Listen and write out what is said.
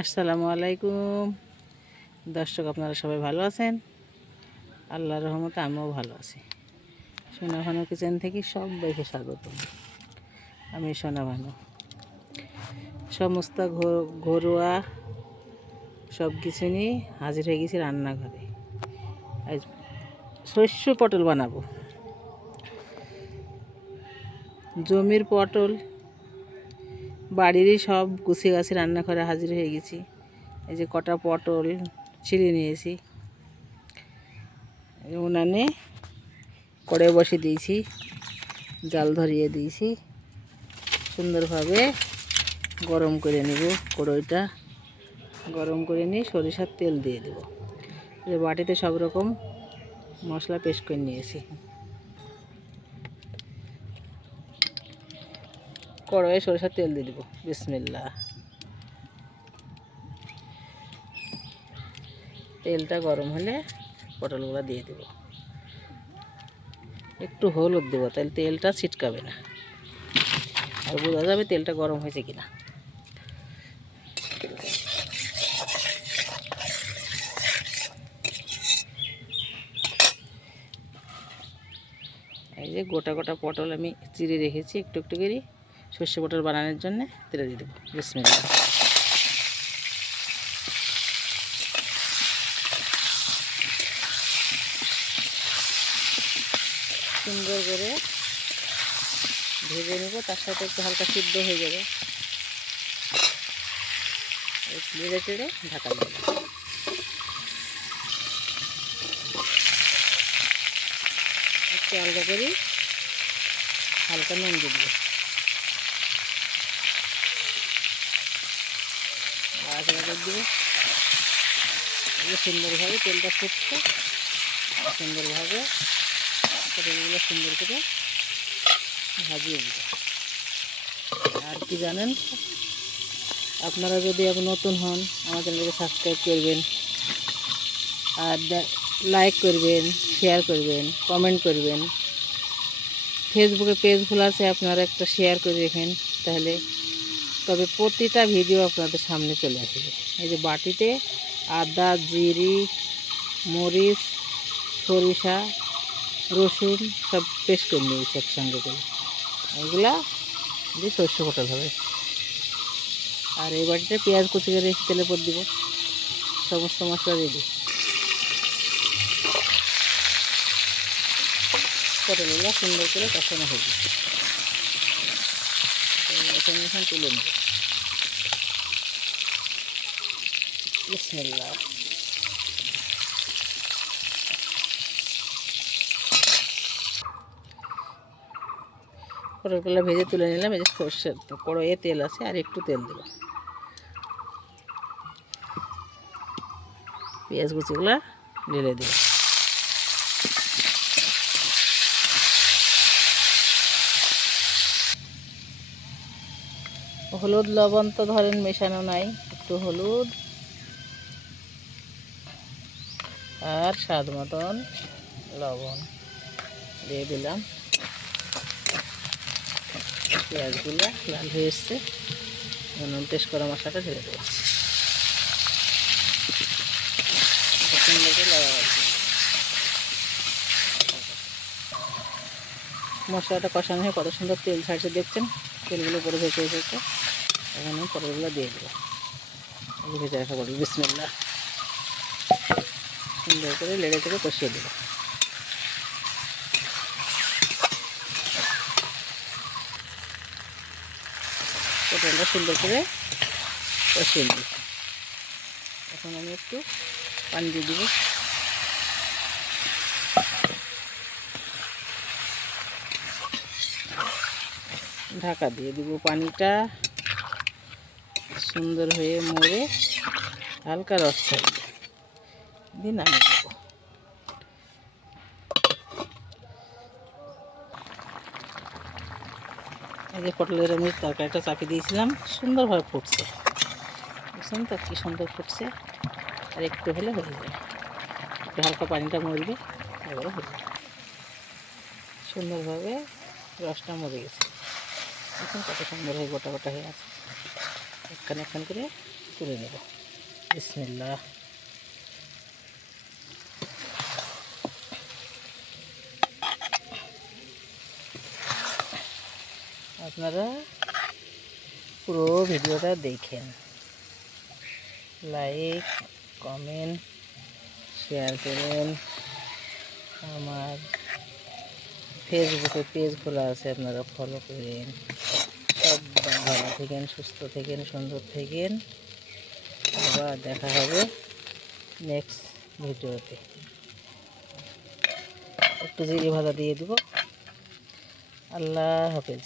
আসসালামু আলাইকুম দর্শক, আপনারা সবাই ভালো আছেন? আল্লাহর রহমতে আমিও ভালো আছি। সোনা ভানু কিচেন থেকে সবাইকে স্বাগত। আমি সোনা ভানু। সমস্ত ঘরোয়া সব কিছু নিয়ে হাজির হয়ে গেছি রান্নাঘরে। আজ শস্য পটল বানাবো। জমির পটল বাড়িরই সব গুছিয়ে গাছে রান্নাঘরে হাজির হয়ে গেছি। এই যে কটা পটল ছিলে নিয়েছি, উনানে কড়াই বসিয়ে দিয়েছি, জাল ধরিয়ে দিয়েছি। সুন্দরভাবে গরম করে নেব। কড়াইটা গরম করে নিয়ে সরিষার তেল দিয়ে দেব। এই বাটিতে সব রকম মশলা পেস্ট করে নিয়েছি। কড়াইয়ে সরিষার তেল দিয়ে দেব। বিসমিল্লাহ। তেলটা গরম হলে পটলগুলো দিয়ে দেব। একটু হলুদ দেবো, তাহলে তেলটা ছিটকাবে না, আর বোঝা যাবে তেলটা গরম হয়েছে কিনা। এই যে গোটা গোটা পটল আমি চিড়ে রেখেছি একটু একটু করে সর্ষে পটল বানানোর জন্য তেলে দিয়ে দেবো। বিসমিল্লাহ। সুন্দর করে ভেজে নেব, তার সাথে একটু হালকা সিদ্ধ হয়ে যাবে। নেড়ে চেড়ে ঢাকা দেবো। একটু আলগা করি, হালকা নুন দিয়ে দেবো। আলগা করে দেবো। সুন্দরভাবে তেলটা ফুটছে, সুন্দরভাবে পটলগুলো সুন্দর করে ভাজিয়ে দেবো। আর কি জানেন, আপনারা যদি নতুন হন আমার চ্যানেলকে সাবস্ক্রাইব করবেন, আর লাইক করবেন, শেয়ার করবেন, কমেন্ট করবেন। ফেসবুকে পেজ খোলা আছে, আপনারা একটা শেয়ার করে রেখেন, তাহলে তবে প্রতিটা ভিডিও আপনাদের সামনে চলে আসবে। এই যে বাটিতে আদা, জিরি, মরিচ, সরিষা, রসুন সব পেস্ট করে নিয়েছি একসঙ্গে করে। এগুলা দিয়ে সর্ষে পটল হবে। আর এই বাটিতে পেঁয়াজ কুচি করে রেখে তেলে পর দিব। সমস্ত মশলা রেডি। পটলগুলো সুন্দর করে কষানো হবে। এখন তুলে নেব। বিসমিল্লাহ। পটলগুলো ভেজে তুলে নিলাম। এই যে সর্ষের কড়াইয়ে তেল আছে, আর একটু তেল দেব। পেঁয়াজ কুচিগুলো ঢেলে দেব। হলুদ লবণ তো ধরেন মেশানো নাই, একটু হলুদ আর স্বাদ মতন লবণ দিয়ে দিলাম। পেঁয়াজগুলো লাল হয়ে এসছে, নুন পেস্ট করা মশলাটা ঢেলে দেবো। মশলাটা কষানো হয়ে কত সুন্দর তেল ছাড়ছে দেখছেন, তেলগুলো উপরে ভেসে এসেছে। এখন আমি পটলগুলো দিয়ে দেবো। ভেজে রাখা পটল। বিসমিল্লাহ। সুন্দর করে লেড়ে চেড়ে কষিয়ে দেবো। পটলটা সুন্দর করে কষিয়ে নেব। এখন আমি একটু পানি দিয়ে দেবো। ঢাকা দিয়ে দিব। পানিটা সুন্দর হয়ে মরে হালকা রস ছাড়বে, দিয়ে নামিয়ে দেবো। এই যে পটলের আমি তরকারিটা চাপিয়ে দিয়েছিলাম, সুন্দরভাবে ফুটছে। বুঝছেন তো কী সুন্দর ফুটছে। আর একটু হলে হয়ে যাবে, একটু হালকা পানিটা মরবে, এবারে হয়ে যাবে। সুন্দরভাবে রসটা মরে গেছে। এখন কত সুন্দর হয়ে গোটা গোটা হয়ে আছে। একখান একখান করে তুলে নেব। বিসমিল্লাহ। আপনারা পুরো ভিডিওটা দেখেন, লাইক কমেন্ট শেয়ার করেন। আমার ফেসবুকে পেজ খোলা আছে, আপনারা ফলো করেন। সব ভালো থাকেন, সুস্থ থাকেন, সুন্দর থাকেন। আবার দেখা হবে নেক্সট ভিডিওতে। একটু জিরে ভাজা দিয়ে দিব। আল্লাহ হাফেজ।